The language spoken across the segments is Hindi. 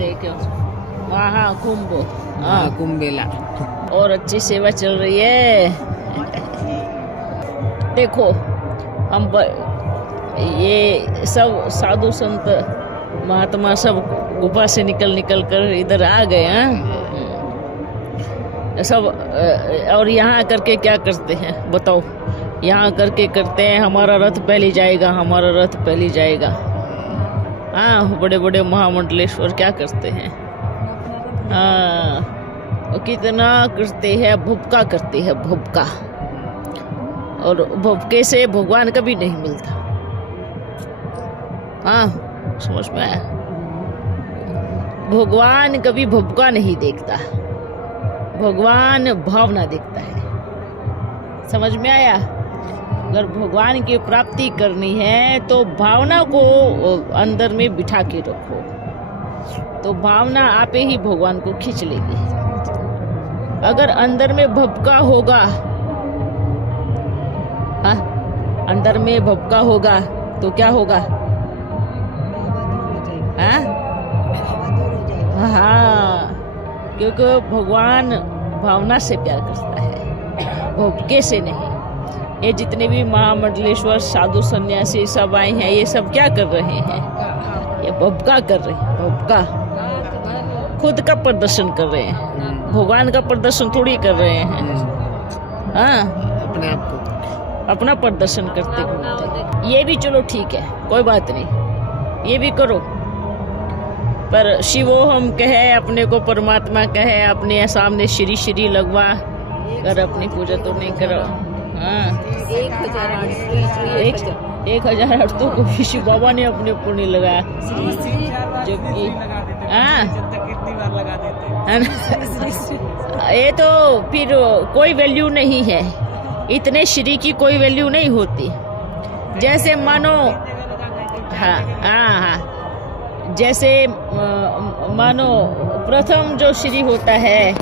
देखो वहाँ कुंभ, कुंभ मेला। और अच्छी सेवा चल रही है। देखो ये सब साधु संत महात्मा सब गुफा से निकल निकल कर इधर आ गए हैं सब। और यहाँ करके क्या करते हैं बताओ? यहाँ करके करते हैं हमारा रथ पहले जाएगा, हमारा रथ पहले जाएगा। हाँ, बड़े बड़े महामंडलेश्वर क्या करते हैं? हाँ, कितना करते हैं, भुपका करते हैं, भुपका। और भुपके से भगवान कभी नहीं मिलता। हाँ, समझ में आया? भगवान कभी भुपका नहीं देखता, भगवान भावना देखता है। समझ में आया? अगर भगवान की प्राप्ति करनी है तो भावना को अंदर में बिठा के रखो, तो भावना आपे ही भगवान को खींच लेगी। अगर अंदर में भपका होगा, हाँ, अंदर में भपका होगा तो क्या होगा? हाँ, क्योंकि भगवान भावना से प्यार करता है, भपके से नहीं। ये जितने भी महामंडलेश्वर साधु सन्यासी सब आए हैं, ये सब क्या कर रहे हैं? ये भपका कर रहे हैं, भपका। खुद का प्रदर्शन कर रहे हैं, भगवान का प्रदर्शन थोड़ी कर रहे हैं। हाँ, अपने आप को अपना प्रदर्शन करते घूमते। ये भी चलो ठीक है, कोई बात नहीं, ये भी करो। पर शिवो हम कहे, अपने को परमात्मा कहे, अपने सामने श्री श्री लगवा कर अपनी पूजा तो नहीं करो। हाँ, 1008 तो कोई शिव बाबा ने अपने ऊपर नहीं लगाया, जबकि ये तो फिर कोई वैल्यू नहीं है। इतने श्री की कोई वैल्यू नहीं होती। जैसे मानो, हाँ, जैसे मानो प्रथम जो श्री होता है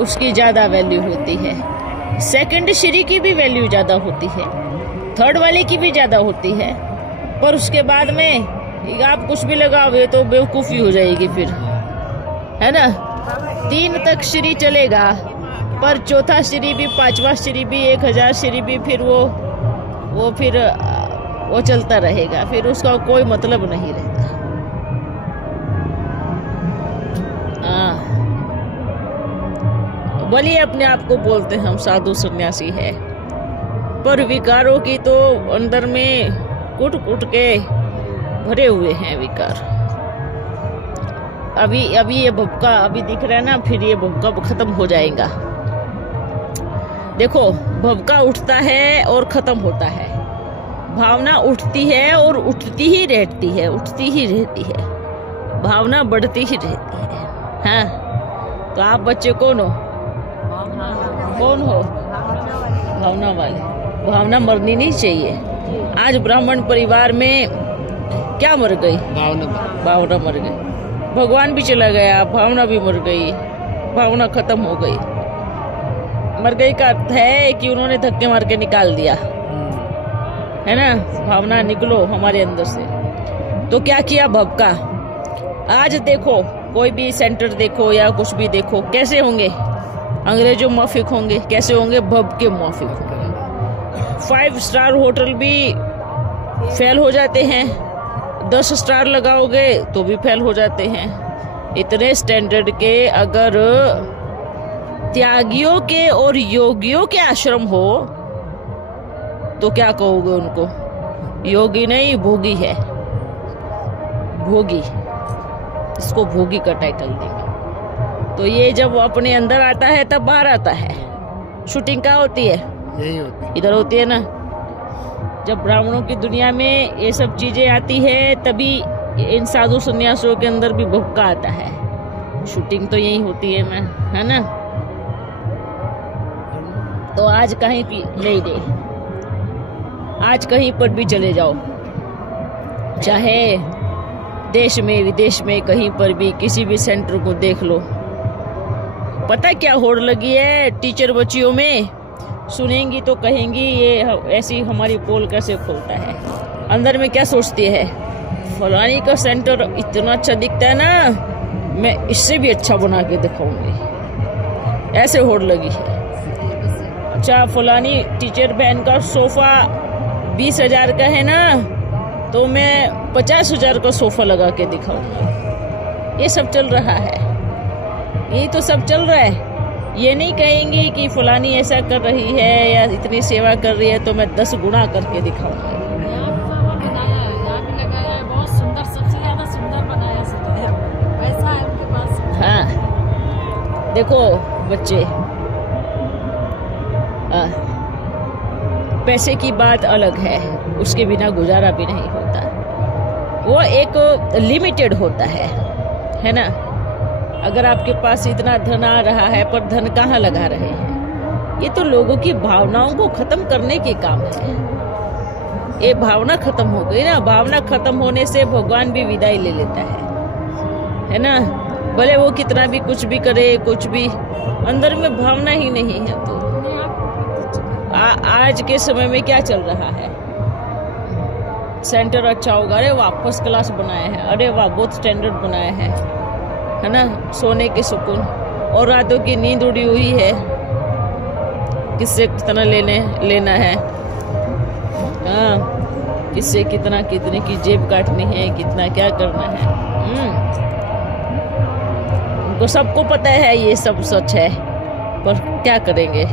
उसकी ज़्यादा वैल्यू होती है, सेकंड श्री की भी वैल्यू ज़्यादा होती है, थर्ड वाले की भी ज़्यादा होती है। पर उसके बाद में आप कुछ भी लगाओगे तो बेवकूफ़ी हो जाएगी फिर, है ना? 3 तक श्री चलेगा, पर चौथा श्री भी, 5वां श्री भी, 1000 श्री भी, फिर वो चलता रहेगा, फिर उसका कोई मतलब नहीं रहता। बोलिए, अपने आप को बोलते हैं हम साधु सन्यासी है, पर विकारों की तो अंदर में कुट कुट के भरे हुए हैं विकार। अभी ये भपका अभी दिख रहा है ना, फिर ये भपका खत्म हो जाएगा। देखो, भपका उठता है और खत्म होता है, भावना उठती है और उठती ही रहती है, उठती ही रहती है, भावना बढ़ती ही रहती है। हाँ, तो आप बच्चे कौन हो? कौन हो? भावना वाले। भावना मरनी नहीं चाहिए। आज ब्राह्मण परिवार में क्या मर गई? भावना मर गई। भगवान भी चला गया, भावना भी मर गई, भावना खत्म हो गई। मर गई का अर्थ है कि उन्होंने धक्के मार के निकाल दिया, है ना? भावना निकलो हमारे अंदर से। तो क्या किया? भपका। आज देखो, कोई भी सेंटर देखो या कुछ भी देखो, कैसे होंगे? अंग्रेजों माफिक होंगे। कैसे होंगे? भपके माफिक होंगे। 5 स्टार होटल भी फेल हो जाते हैं, 10 स्टार लगाओगे तो भी फेल हो जाते हैं। इतने स्टैंडर्ड के अगर त्यागियों के और योगियों के आश्रम हो तो क्या कहोगे उनको? योगी नहीं, भोगी है, भोगी। इसको भोगी का टाइटल देंगे। तो ये जब अपने अंदर आता है तब बाहर आता है। शूटिंग कहाँ होती है? यही होती है, इधर होती है ना। जब ब्राह्मणों की दुनिया में ये सब चीजें आती है तभी इन साधु सन्यासियों के अंदर भी भपका आता है। शूटिंग तो यही होती है ना, है ना? तो आज कहीं भी नहीं दे, आज कहीं पर भी चले जाओ, चाहे देश में विदेश में, कहीं पर भी किसी भी सेंटर को देख लो, पता क्या होड़ लगी है टीचर बच्चियों में। सुनेंगी तो कहेंगी ये ऐसी हमारी पोल कैसे खोलता है। अंदर में क्या सोचती है? फलानी का सेंटर इतना अच्छा दिखता है ना, मैं इससे भी अच्छा बना के दिखाऊंगी, ऐसे होड़ लगी है। अच्छा, फलानी टीचर बहन का सोफा 20,000 का है ना, तो मैं 50,000 का सोफा लगा के दिखाऊंगा। ये सब चल रहा है, यही तो सब चल रहा है। ये नहीं कहेंगे कि फलानी ऐसा कर रही है या इतनी सेवा कर रही है तो मैं 10 गुना करके दिखाऊंगा। बहुत सुंदर, सबसे ज्यादा सुंदर बनाया, सजाया, पैसा है उनके पास। हाँ, देखो बच्चे, पैसे की बात अलग है, उसके बिना गुजारा भी नहीं होता। वो एक लिमिटेड होता है ना। अगर आपके पास इतना धन आ रहा है, पर धन कहाँ लगा रहे हैं? ये तो लोगों की भावनाओं को खत्म करने के काम है। ये भावना खत्म हो गई ना, भावना खत्म होने से भगवान भी विदाई ले लेता है ना। भले वो कितना भी कुछ भी करे, कुछ भी, अंदर में भावना ही नहीं है तो आज के समय में क्या चल रहा है? सेंटर अच्छा होगा, अरे वाह फर्स्ट क्लास बनाए हैं, अरे वाह बहुत स्टैंडर्ड बनाए हैं, है ना। सोने के सुकून और रातों की नींद उड़ी हुई है, किससे कितना लेना है, हाँ, किससे कितने की जेब काटनी है, कितना क्या करना है। उनको सबको पता है ये सब सच है, पर क्या करेंगे।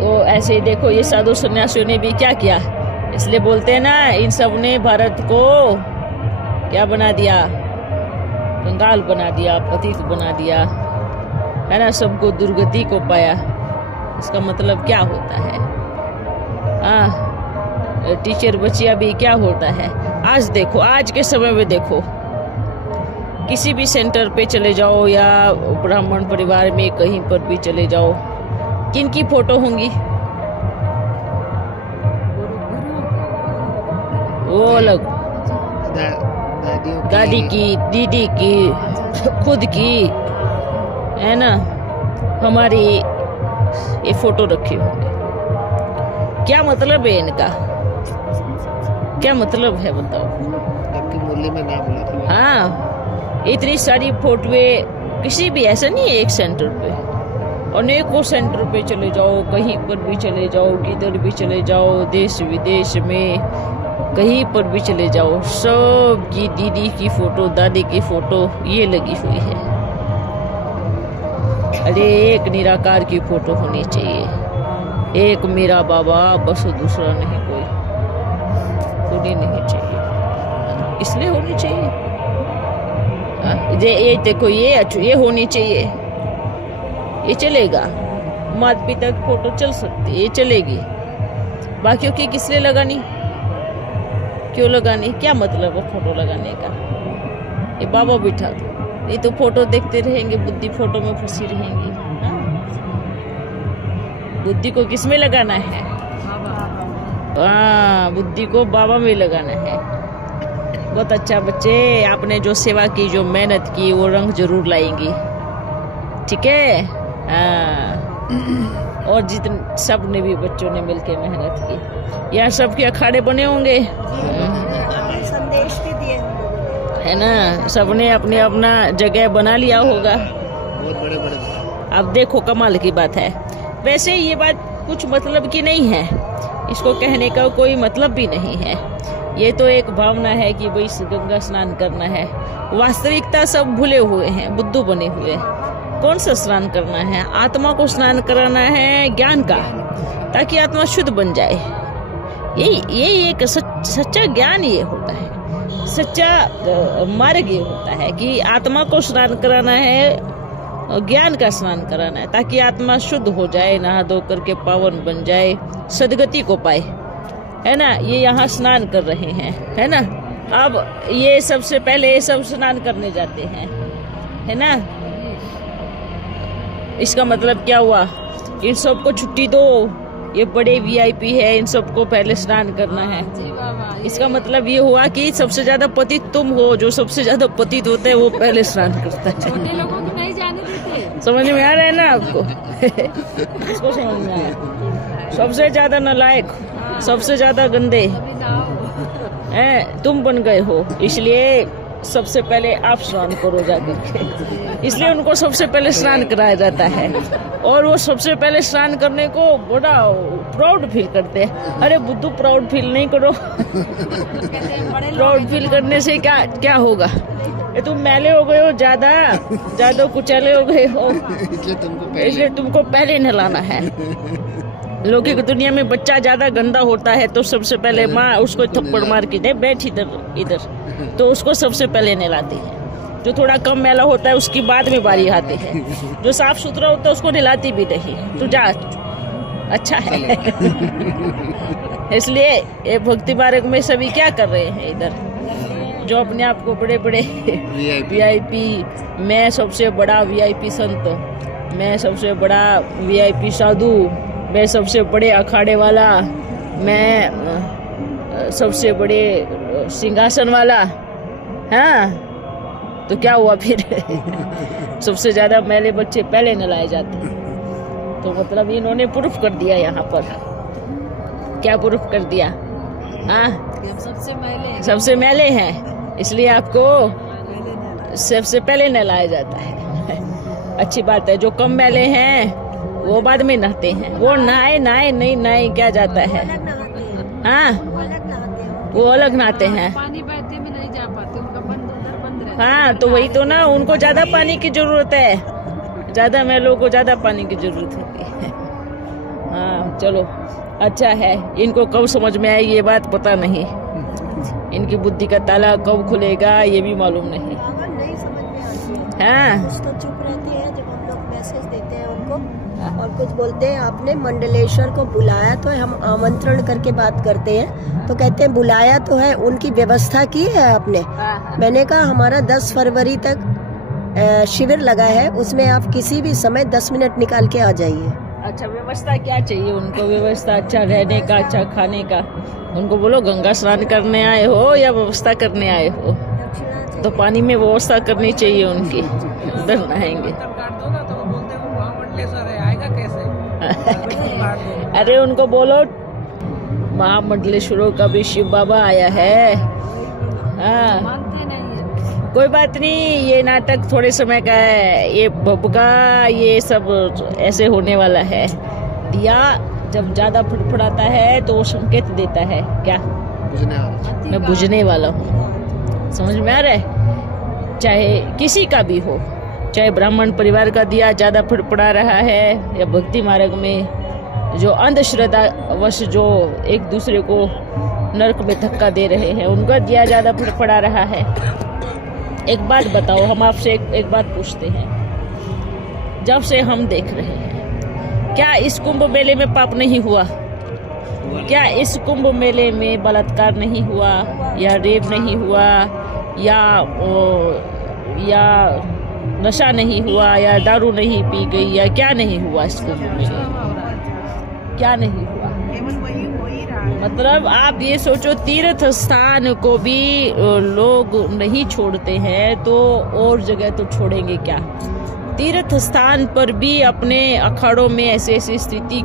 तो ऐसे ही देखो, ये साधु सन्यासियों ने भी क्या किया, इसलिए बोलते हैं ना, इन सब ने भारत को क्या बना दिया, कंगाल बना दिया, पतित बना दिया, है ना। सबको दुर्गति को पाया। इसका मतलब क्या होता है? टीचर बचिया भी क्या होता है? आज देखो, आज के समय में देखो, किसी भी सेंटर पे चले जाओ या ब्राह्मण परिवार में कहीं पर भी चले जाओ, किनकी फोटो होंगी? वो अलग, दादी की, दीदी की, खुद की, है ना। हमारी ये फोटो रखी होंगी। क्या मतलब है इनका? क्या मतलब है बताओ? आपकी बोलने में ना बोला था। हाँ, इतनी सारी फोटोएं किसी भी, ऐसा नहीं है एक सेंटर पे, अनेकों सेंटर पे चले जाओ, कहीं पर भी चले जाओ, किधर भी चले जाओ, देश विदेश में कहीं पर भी चले जाओ, सब की दीदी की फोटो, दादी की फोटो ये लगी हुई है। अरे एक निराकार की फोटो होनी चाहिए, एक मेरा बाबा, बस दूसरा नहीं कोई, होनी नहीं चाहिए। इसलिए होनी चाहिए, ये देखो, ये होनी चाहिए, ये चलेगा। माता पिता की फोटो चल सकती है, ये चलेगी। बाकियों की किस लिए लगानी, क्यों लगानी, क्या मतलब है फोटो लगाने का? ये बाबा बिठा दो, ये तो फोटो देखते रहेंगे, बुद्धि फोटो में फंसी रहेंगी। बुद्धि को किस में लगाना है? हाँ, बुद्धि को बाबा में लगाना है। बहुत अच्छा बच्चे, आपने जो सेवा की, जो मेहनत की, वो रंग जरूर लाएंगी, ठीक है। और जितने सब ने भी, बच्चों ने मिलकर मेहनत की, यहाँ सबके अखाड़े बने होंगे, संदेश भी दिए है ना। सबने अपने अपना जगह बना लिया होगा। बहुत बड़े। अब देखो, कमाल की बात है। वैसे ये बात कुछ मतलब की नहीं है, इसको कहने का कोई मतलब भी नहीं है। ये तो एक भावना है कि भाई गंगा स्नान करना है। वास्तविकता सब भूले हुए हैं, बुद्धू बने हुए। कौन सा स्नान करना है? आत्मा को स्नान कराना है, ज्ञान का, ताकि आत्मा शुद्ध बन जाए। यही एक सच्चा ज्ञान ये होता है, सच्चा मार्ग ये होता है कि आत्मा को स्नान कराना है, ज्ञान का स्नान कराना है, ताकि आत्मा शुद्ध हो जाए, नहा धो करके पावन बन जाए, सदगति को पाए, है ना। ये यहाँ स्नान कर रहे हैं, है ना। अब ये सबसे पहले ये सब स्नान करने जाते हैं, है ना। इसका मतलब क्या हुआ? इन सबको छुट्टी दो, ये बड़े वीआईपी है, इन सबको पहले स्नान करना है। इसका मतलब ये हुआ कि सबसे ज्यादा पतित तुम हो, जो सबसे ज्यादा पतित होते हैं वो पहले स्नान करता है। छोटे लोगों को नहीं जाने देते। समझ में आ रहा है ना आपको? इसको समझ में आया? सबसे ज्यादा नालायक, सबसे ज्यादा गंदे हैं तुम बन गए हो, इसलिए सबसे पहले आप स्नान करो जाकर के, इसलिए उनको सबसे पहले स्नान कराया जाता है। और वो सबसे पहले स्नान करने को बड़ा प्राउड फील करते हैं। अरे बुद्धू, प्राउड फील नहीं करो। प्राउड फील करने से क्या होगा? ये तुम मैले हो गए हो, ज्यादा कुचले हो गए हो, इसलिए तुमको पहले नहलाना है। लौकिक दुनिया में बच्चा ज्यादा गंदा होता है तो सबसे पहले माँ उसको थप्पड़ मार के दे, बैठ इधर, तो उसको सबसे पहले नहलाती है। जो थोड़ा कम मैला होता है उसकी बाद में बारी आती है। जो साफ सुथरा होता है उसको नहलाती भी नहीं। तो जा, अच्छा है। इसलिए ये भक्ति मार्ग में सभी क्या कर रहे हैं इधर, जो अपने आप को बड़े बड़े वीआईपी, मैं सबसे बड़ा वीआईपी संत, मैं सबसे बड़ा वीआईपी साधु, मैं सबसे बड़े अखाड़े वाला, मैं सबसे बड़े सिंहासन वाला। हाँ, तो क्या हुआ फिर? सबसे ज्यादा मैले बच्चे पहले नहलाए जाते हैं। तो मतलब इन्होंने प्रूफ कर दिया यहाँ पर। क्या प्रूफ कर दिया? हाँ, सबसे मैले हैं, इसलिए आपको सबसे पहले नहलाया जाता है। अच्छी बात है। जो कम मैले हैं वो बाद में नहाते हैं। वो नहाए नहीं नहाए क्या जाता है? हाँ, वो अलग नहाते हैं। पानी बहते में नहीं जा पाते, उनका बंद रहता है। हाँ, तो वही तो ना, उनको ज्यादा पानी की जरूरत है। ज्यादा मैलों को ज्यादा पानी की जरूरत होती है। हाँ, चलो अच्छा है। इनको कब समझ में आएगी ये बात पता नहीं। इनकी बुद्धि का ताला कब खुलेगा ये भी मालूम नहीं। नहीं समझ में आती है। हाँ, कुछ तो चुप रहती है जब हम लोग मैसेज देते हैं उनको, और कुछ बोलते हैं आपने मंडलेश्वर को बुलाया तो है। हम आमंत्रण करके बात करते हैं तो कहते हैं बुलाया तो है, उनकी व्यवस्था की है आपने? मैंने कहा हमारा 10 फरवरी तक शिविर लगा है, उसमें आप किसी भी समय 10 मिनट निकाल के आ जाइए। अच्छा, व्यवस्था क्या चाहिए उनको? व्यवस्था अच्छा रहने का, अच्छा खाने का। उनको बोलो गंगा स्नान करने आए हो या व्यवस्था करने आए हो, तो पानी में व्यवस्था करनी चाहिए उनकी, उधर नहाएंगे। अरे उनको बोलो महामंडलेश्वरों का भी शिव बाबा आया है। हाँ, मानते नहीं है। कोई बात नहीं, ये नाटक थोड़े समय का है। ये बबका ये सब ऐसे होने वाला है। दिया जब ज्यादा फड़फड़ाता है तो वो संकेत देता है क्या? मैं बुझने वाला हूँ। समझ में आ रहा है? चाहे किसी का भी हो, चाहे ब्राह्मण परिवार का दिया ज्यादा फड़फड़ा रहा है, या भक्ति मार्ग में जो अंधश्रद्धा वश जो एक दूसरे को नरक में धक्का दे रहे हैं, उनका दिया ज्यादा फड़फड़ा रहा है। एक बात बताओ, हम आपसे एक बात पूछते हैं। जब से हम देख रहे हैं, क्या इस कुंभ मेले में पाप नहीं हुआ? क्या इस कुंभ मेले में बलात्कार नहीं हुआ, या रेप नहीं हुआ, या नशा नहीं हुआ, या दारू नहीं पी गई, या क्या नहीं हुआ इस कुंभ में? क्या नहीं हुआ? मतलब आप ये सोचो, तीर्थ स्थान को भी लोग नहीं छोड़ते हैं तो और जगह तो छोड़ेंगे क्या? तीर्थ स्थान पर भी अपने अखाड़ों में ऐसी स्थिति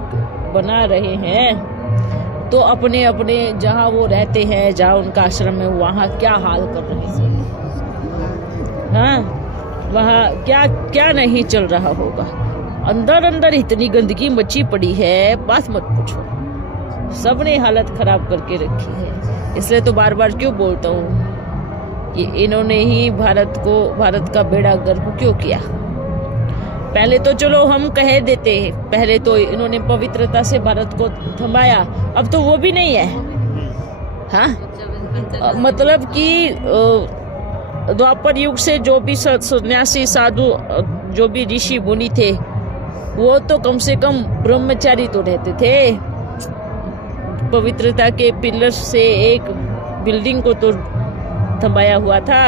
बना रहे हैं, तो अपने अपने जहाँ वो रहते हैं, जहाँ उनका आश्रम है, वहाँ क्या हाल कर रहे हैं? हाँ, वहाँ क्या क्या नहीं चल रहा होगा। अंदर इतनी गंदगी मची पड़ी है, बात मत पूछो। सबने हालत खराब करके रखी है। इसलिए तो बार बार क्यों बोलता हूँ कि इन्होंने ही भारत का बेड़ा गर्क क्यों किया। पहले तो चलो हम कह देते हैं, पहले तो इन्होंने पवित्रता से भारत को थमाया, अब तो वो भी नहीं है। हाँ, मतलब कि द्वापर युग से जो भी सन्यासी साधु, जो भी ऋषि मुनि थे, वो तो कम से कम ब्रह्मचारी तो रहते थे। पवित्रता के पिलर से एक बिल्डिंग को तो थमाया हुआ था,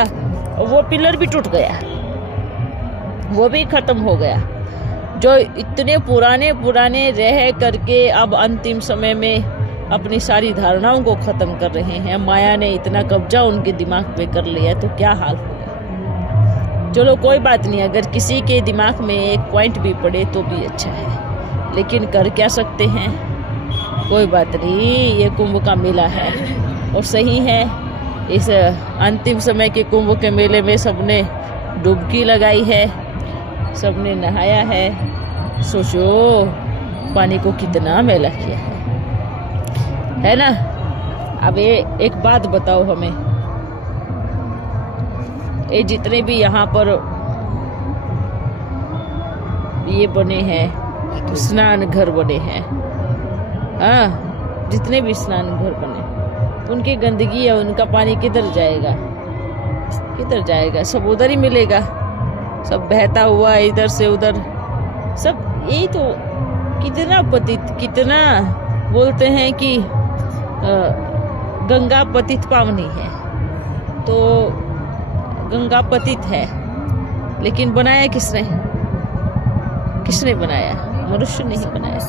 और वो पिलर भी टूट गया, वो भी खत्म हो गया। जो इतने पुराने रह करके अब अंतिम समय में अपनी सारी धारणाओं को खत्म कर रहे हैं, माया ने इतना कब्जा उनके दिमाग पे कर लिया, तो क्या हाल होगा। चलो कोई बात नहीं, अगर किसी के दिमाग में एक पॉइंट भी पड़े तो भी अच्छा है, लेकिन कर क्या सकते हैं? कोई बात नहीं, ये कुंभ का मेला है और सही है इस अंतिम समय के कुंभ के मेले में सबने डुबकी लगाई है, सबने नहाया है। सोचो पानी को कितना मैला किया है ना। अब ये एक बात बताओ हमें, ये जितने भी यहाँ पर ये बने हैं स्नान घर बने हैं, हाँ, जितने भी स्नान घर बने, उनकी गंदगी है, उनका पानी किधर जाएगा, किधर जाएगा? सब उधर ही मिलेगा, सब बहता हुआ इधर से उधर, सब यही तो। कितना पतित, कितना बोलते हैं कि गंगा पतित पावनी है, तो गंगा पतित है, लेकिन बनाया किसने? किसने बनाया? मनुष्य नहीं बनाया।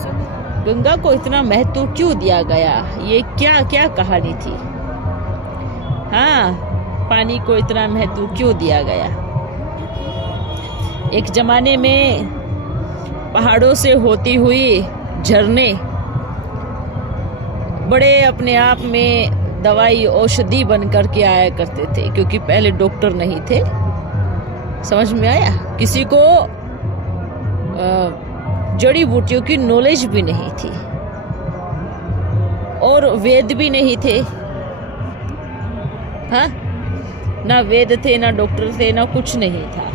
गंगा को इतना महत्व क्यों दिया गया? ये क्या क्या कहानी थी? हाँ, पानी को इतना महत्व क्यों दिया गया? एक जमाने में पहाड़ों से होती हुई झरने बड़े अपने आप में दवाई औषधि बन करके आया करते थे, क्योंकि पहले डॉक्टर नहीं थे। समझ में आया? किसी को जड़ी बूटियों की नॉलेज भी नहीं थी और वेद भी नहीं थे, हाँ, ना वेद थे, ना डॉक्टर थे, ना कुछ नहीं था।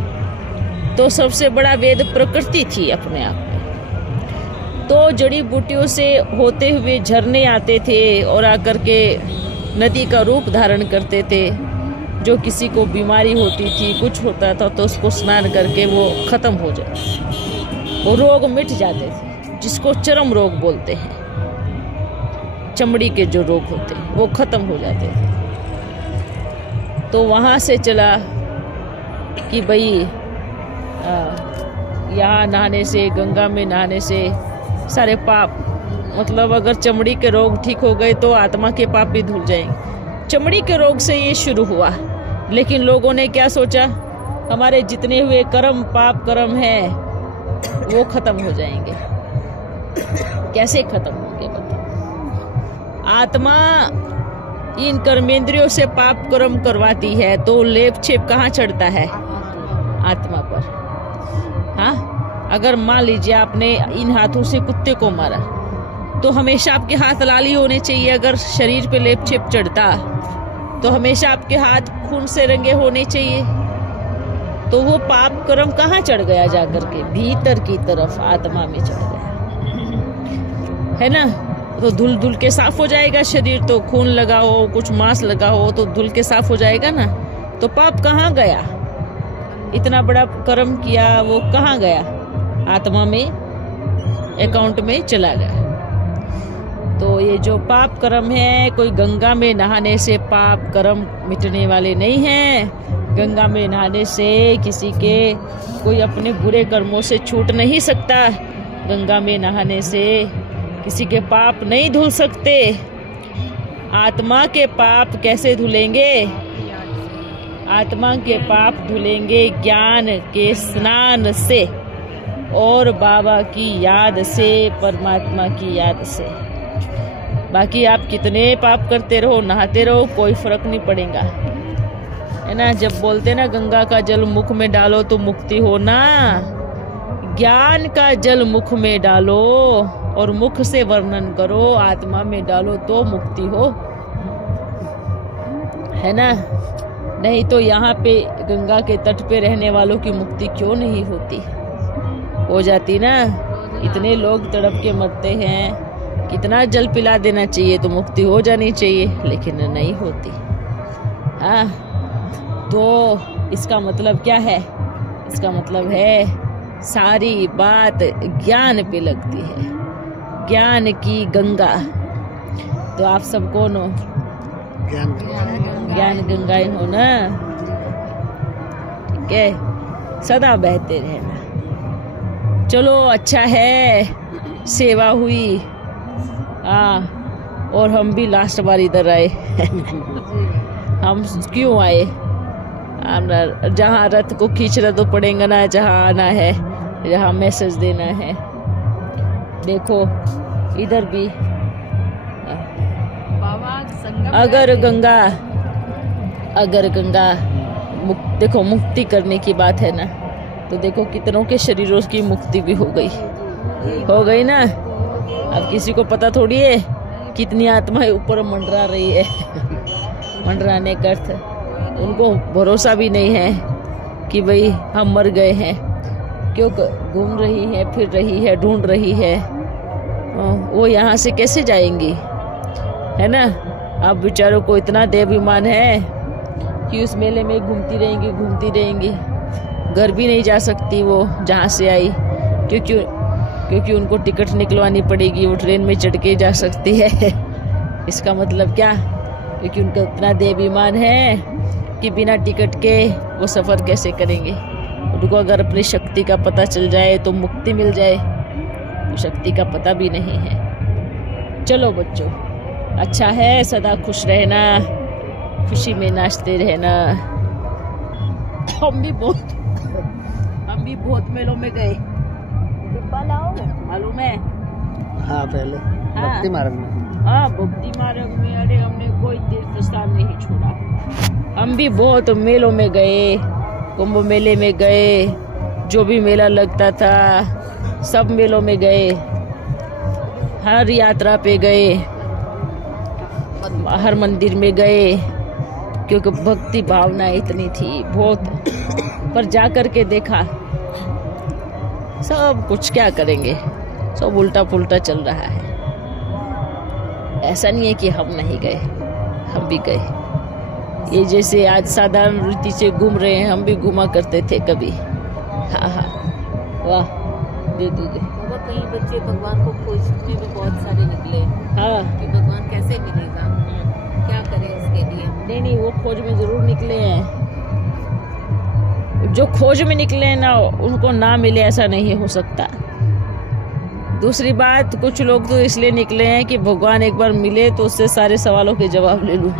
तो सबसे बड़ा वेद प्रकृति थी अपने आप में। तो जड़ी बूटियों से होते हुए झरने आते थे और आकर के नदी का रूप धारण करते थे। जो किसी को बीमारी होती थी, कुछ होता था, तो उसको स्नान करके वो खत्म हो जाए, वो रोग मिट जाते थे, जिसको चर्म रोग बोलते हैं। चमड़ी के जो रोग होते हैं वो खत्म हो जाते थे। तो वहाँ से चला कि भाई यहाँ नहाने से, गंगा में नहाने से सारे पाप, मतलब अगर चमड़ी के रोग ठीक हो गए तो आत्मा के पाप भी धुल जाएंगे। चमड़ी के रोग से ये शुरू हुआ, लेकिन लोगों ने क्या सोचा, हमारे जितने हुए कर्म, पाप कर्म हैं वो खत्म हो जाएंगे। कैसे खत्म होंगे बताओ? आत्मा इन कर्मेंद्रियों से पाप कर्म करवाती है, तो लेप छेप कहाँ चढ़ता है? आत्मा पर। हाँ, अगर मान लीजिए आपने इन हाथों से कुत्ते को मारा, तो हमेशा आपके हाथ लाल ही होने चाहिए। अगर शरीर पे लेप छेप चढ़ता तो हमेशा आपके हाथ खून से रंगे होने चाहिए। तो वो पाप कर्म कहाँ चढ़ गया? जाकर के भीतर की तरफ आत्मा में चढ़ गया, है ना। तो धुल धुल के साफ हो जाएगा शरीर। तो खून लगाओ, कुछ मांस लगाओ, तो धुल के साफ हो जाएगा ना। तो पाप कहाँ गया? इतना बड़ा कर्म किया, वो कहाँ गया? आत्मा में, अकाउंट में चला गया। तो ये जो पाप कर्म है, कोई गंगा में नहाने से पाप कर्म मिटने वाले नहीं हैं। गंगा में नहाने से किसी के कोई अपने बुरे कर्मों से छूट नहीं सकता। गंगा में नहाने से किसी के पाप नहीं धुल सकते। आत्मा के पाप कैसे धुलेंगे? आत्मा के पाप धुलेंगे ज्ञान के स्नान से और बाबा की याद से, परमात्मा की याद से। बाकी आप कितने पाप करते रहो, नहाते रहो, कोई फर्क नहीं पड़ेगा, है ना। जब बोलते ना गंगा का जल मुख में डालो तो मुक्ति हो ना, ज्ञान का जल मुख में डालो और मुख से वर्णन करो, आत्मा में डालो तो मुक्ति हो, है ना। नहीं तो यहाँ पे गंगा के तट पे रहने वालों की मुक्ति क्यों नहीं होती? हो जाती ना। इतने लोग तड़प के मरते हैं, कितना जल पिला देना चाहिए तो मुक्ति हो जानी चाहिए, लेकिन नहीं होती। हाँ, तो इसका मतलब क्या है? इसका मतलब है सारी बात ज्ञान पे लगती है, ज्ञान की गंगा। तो आप सब कौन हो? ज्ञान गंगाएं हो ना, ठीक है। सदा बहते रहना। चलो अच्छा है, सेवा हुई। और हम भी लास्ट बार इधर आए। हम क्यों आए? जहाँ रथ को खींचना तो पड़ेगा ना, जहाँ आना है, जहाँ मैसेज देना है। देखो इधर भी, बाबा संगम अगर गंगा अगर गंगा देखो मुक्ति करने की बात है ना, तो देखो कितनों के शरीरों की मुक्ति भी हो गई ना। अब किसी को पता थोड़ी है कितनी आत्माएं ऊपर मंडरा रही है। मंडराने का अर्थ उनको भरोसा भी नहीं है कि भाई हम मर गए हैं, क्यों घूम रही है, फिर रही है, ढूंढ रही है, वो यहाँ से कैसे जाएंगी, है ना। अब बेचारों को इतना देवाभिमान है कि उस मेले में घूमती रहेंगी, घर भी नहीं जा सकती वो जहाँ से आई, क्योंकि उनको टिकट निकलवानी पड़ेगी, वो ट्रेन में चढ़ के जा सकती है। इसका मतलब क्या, क्योंकि उनका इतना देवाभिमान है कि बिना टिकट के वो सफ़र कैसे करेंगे। उनको अगर अपनी शक्ति का पता चल जाए तो मुक्ति मिल जाए, तो शक्ति का पता भी नहीं है। चलो बच्चों, अच्छा है, सदा खुश रहना, खुशी में नाचते रहना। हम भी बहुत मेलों में गए, मालूम है। हाँ पहले भक्ति मार्ग में। हाँ भक्ति मार्ग में, अरे हमने कोई तीर्थ स्थान नहीं छोड़ा। हम भी बहुत मेलों में गए, कुंभ मेले में गए, जो भी मेला लगता था सब मेलों में गए, हर यात्रा पे गए, हर मंदिर में गए, क्योंकि भक्ति भावना इतनी थी बहुत। पर जा कर के देखा सब कुछ क्या करेंगे, सब उल्टा पुल्टा चल रहा है। ऐसा नहीं है कि हम नहीं गए, हम भी गए। ये जैसे आज साधारण रीति से घूम रहे हैं, हम भी घूमा करते थे कभी। हाँ वाह, दे कई बच्चे भगवान को खोजने में बहुत सारे निकले। हाँ कि भगवान कैसे मिलेगा, क्या करें उसके लिए। नहीं, वो खोज में जरूर निकले हैं। जो खोज में निकले हैं ना, उनको ना मिले ऐसा नहीं हो सकता। दूसरी बात, कुछ लोग तो इसलिए निकले हैं कि भगवान एक बार मिले तो उससे सारे सवालों के जवाब ले लूं।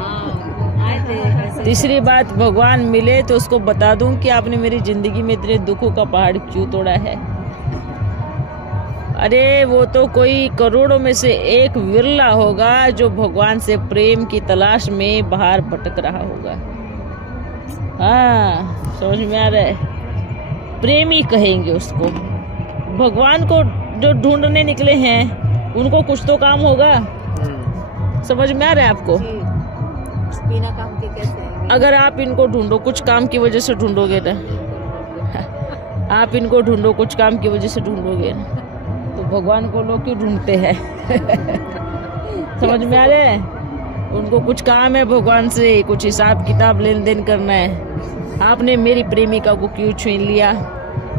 तीसरी बात, भगवान मिले तो उसको बता दूं कि आपने मेरी जिंदगी में इतने दुखों का पहाड़ क्यों तोड़ा है। अरे वो तो कोई करोड़ों में से एक विरला होगा जो भगवान से प्रेम की तलाश में बाहर भटक रहा होगा। हाँ, समझ में आ रहा है। प्रेमी कहेंगे उसको। भगवान को जो ढूंढने निकले हैं उनको कुछ तो काम होगा। समझ में आ रहा है आपको। बिना काम के कैसे। अगर आप इनको ढूंढो, कुछ काम की वजह से ढूंढोगे ना, आप इनको ढूंढो कुछ काम की वजह से ढूंढोगे ना, तो भगवान को लोग क्यों ढूंढते हैं। समझ में आ रहा है। उनको कुछ काम है भगवान से, कुछ हिसाब किताब लेन देन करना है। आपने मेरी प्रेमिका को क्यों छीन लिया,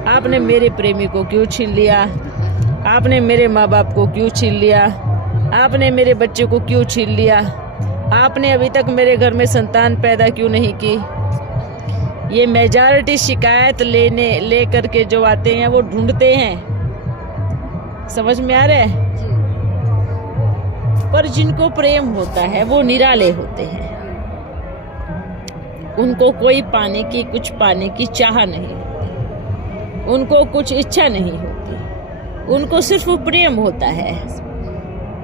आपने मेरे प्रेमी को क्यों छीन लिया, आपने मेरे माँ बाप को क्यों छीन लिया, आपने मेरे बच्चे को क्यों छीन लिया, आपने अभी तक मेरे घर में संतान पैदा क्यों नहीं की। ये मेजॉरिटी शिकायत ले करके जो आते हैं वो ढूंढते हैं। समझ में आ रहा है। पर जिनको प्रेम होता है वो निराले होते हैं। उनको कोई कुछ पाने की चाह नहीं होती, उनको कुछ इच्छा नहीं होती, उनको सिर्फ प्रेम होता है।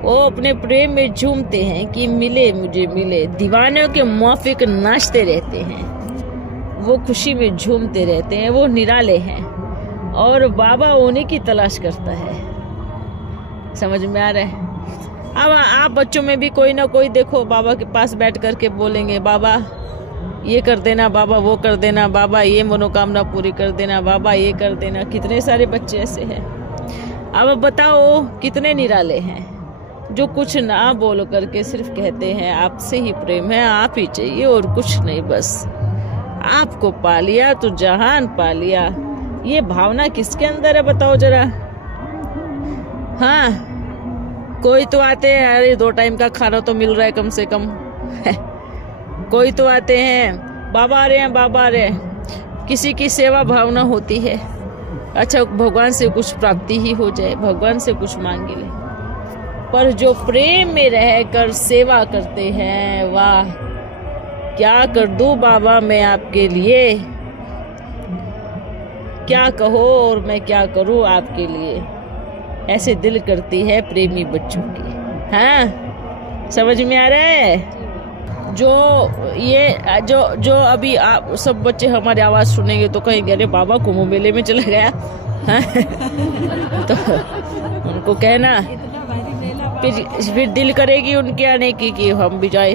वो अपने प्रेम में झूमते हैं कि मिले मुझे मिले। दीवानों के मौफिक नाचते रहते हैं, वो खुशी में झूमते रहते हैं, वो निराले हैं। और बाबा उन्हीं की तलाश करता है। समझ में आ रहा है। अब आप बच्चों में भी कोई ना कोई देखो, बाबा के पास बैठ करके बोलेंगे, बाबा ये कर देना, बाबा वो कर देना, बाबा ये मनोकामना पूरी कर देना, बाबा ये कर देना। कितने सारे बच्चे ऐसे हैं। अब बताओ कितने निराले हैं जो कुछ ना बोल करके सिर्फ कहते हैं आपसे ही प्रेम है, आप ही चाहिए और कुछ नहीं, बस आपको पा लिया तो जहान पा लिया। ये भावना किसके अंदर है बताओ जरा। हाँ, कोई तो आते हैं, अरे 2 टाइम का खाना तो मिल रहा है कम से कम। कोई तो आते हैं, बाबा आ रहे हैं, बाबा आ रहे हैं। किसी की सेवा भावना होती है, अच्छा भगवान से कुछ प्राप्ति ही हो जाए, भगवान से कुछ मांग ले। पर जो प्रेम में रहकर सेवा करते हैं, वाह क्या कर दूं बाबा मैं आपके लिए, क्या कहो और मैं क्या करूं आपके लिए। ऐसे दिल करती है प्रेमी बच्चों की। हाँ, समझ में आ रहा है। जो ये जो अभी आप सब बच्चे हमारी आवाज सुनेंगे तो कहेंगे अरे बाबा कुंभ मेले में चला गया हाँ? तो उनको कहना फिर दिल करेगी उनके आने की कि हम भी जाए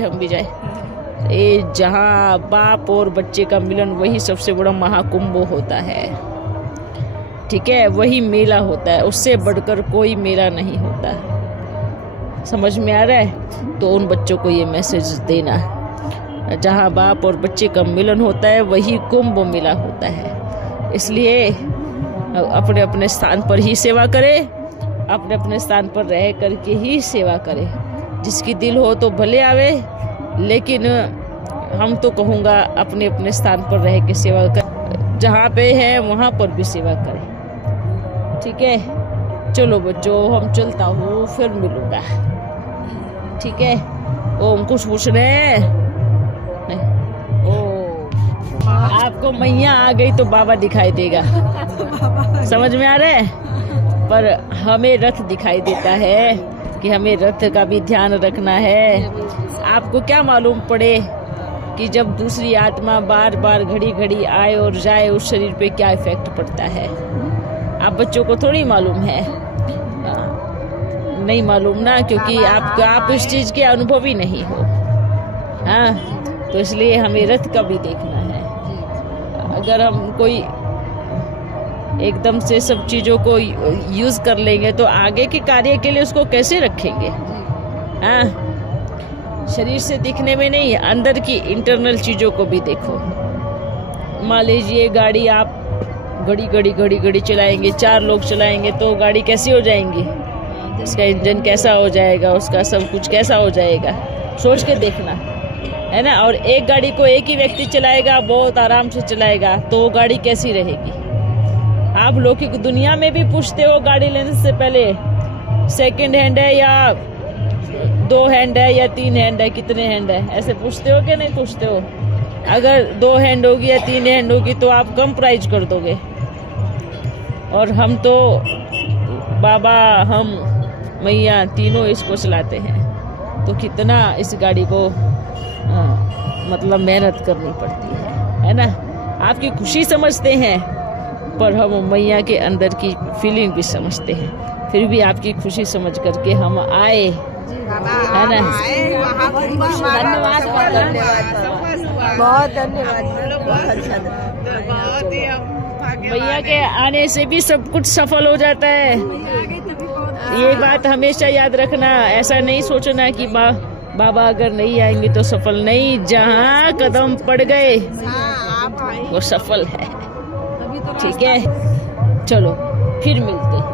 ये जहाँ बाप और बच्चे का मिलन वही सबसे बड़ा महाकुंभ होता है। ठीक है, वही मेला होता है, उससे बढ़कर कोई मेला नहीं होता। समझ में आ रहा है? तो उन बच्चों को ये मैसेज देना, जहाँ बाप और बच्चे का मिलन होता है वही कुंभ मेला होता है। इसलिए अपने अपने स्थान पर ही सेवा करें, अपने अपने स्थान पर रह करके ही सेवा करें। जिसकी दिल हो तो भले आवे, लेकिन हम तो कहूँगा अपने अपने स्थान पर रह के सेवा कर, जहाँ पे है वहाँ पर भी सेवा करें। ठीक है, चलो बच्चों हम चलता हूँ, फिर मिलूँगा। ठीक है, ओम कुछ पूछ रहे हैं? आपको मैया आ गई तो बाबा दिखाई देगा, समझ में आ रहा है? पर हमें रथ दिखाई देता है कि हमें रथ का भी ध्यान रखना है। आपको क्या मालूम पड़े कि जब दूसरी आत्मा बार बार घड़ी घड़ी आए और जाए उस शरीर पे क्या इफेक्ट पड़ता है। आप बच्चों को थोड़ी मालूम है, नहीं मालूम ना, क्योंकि आप इस चीज के अनुभवी नहीं हो। हाँ, तो इसलिए हमें रथ का भी देखना है। अगर हम कोई एकदम से सब चीजों को यूज कर लेंगे तो आगे के कार्य के लिए उसको कैसे रखेंगे? हाँ, शरीर से दिखने में नहीं, अंदर की इंटरनल चीजों को भी देखो। मान लीजिए गाड़ी आप घड़ी चलाएंगे, 4 लोग चलाएंगे तो गाड़ी कैसी हो जाएंगी, उसका इंजन कैसा हो जाएगा, उसका सब कुछ कैसा हो जाएगा, सोच के देखना है ना। और एक गाड़ी को एक ही व्यक्ति चलाएगा, बहुत आराम से चलाएगा, तो वो गाड़ी कैसी रहेगी। आप लौकिक दुनिया में भी पूछते हो गाड़ी लेने से पहले, सेकंड हैंड है या 2 हैंड है या 3 हैंड है, कितने हैंड है, ऐसे पूछते हो कि नहीं पूछते हो? अगर 2 हैंड होगी या 3 हैंड होगी तो आप कम प्राइस कर दोगे। और हम तो बाबा, हम मैया तीनों इसको चलाते हैं, तो कितना इस गाड़ी को मतलब मेहनत करनी पड़ती है ना। आपकी खुशी समझते हैं, पर हम मैया के अंदर की फीलिंग भी समझते हैं। फिर भी आपकी खुशी समझ करके हम आए, है ना। बहुत धन्यवाद। मैया के आने से भी सब कुछ सफल हो जाता है। ये बात हमेशा याद रखना। ऐसा नहीं सोचना कि बाबा अगर नहीं आएंगे तो सफल नहीं। जहाँ कदम पड़ गए वो सफल है। ठीक है, चलो फिर मिलते हैं।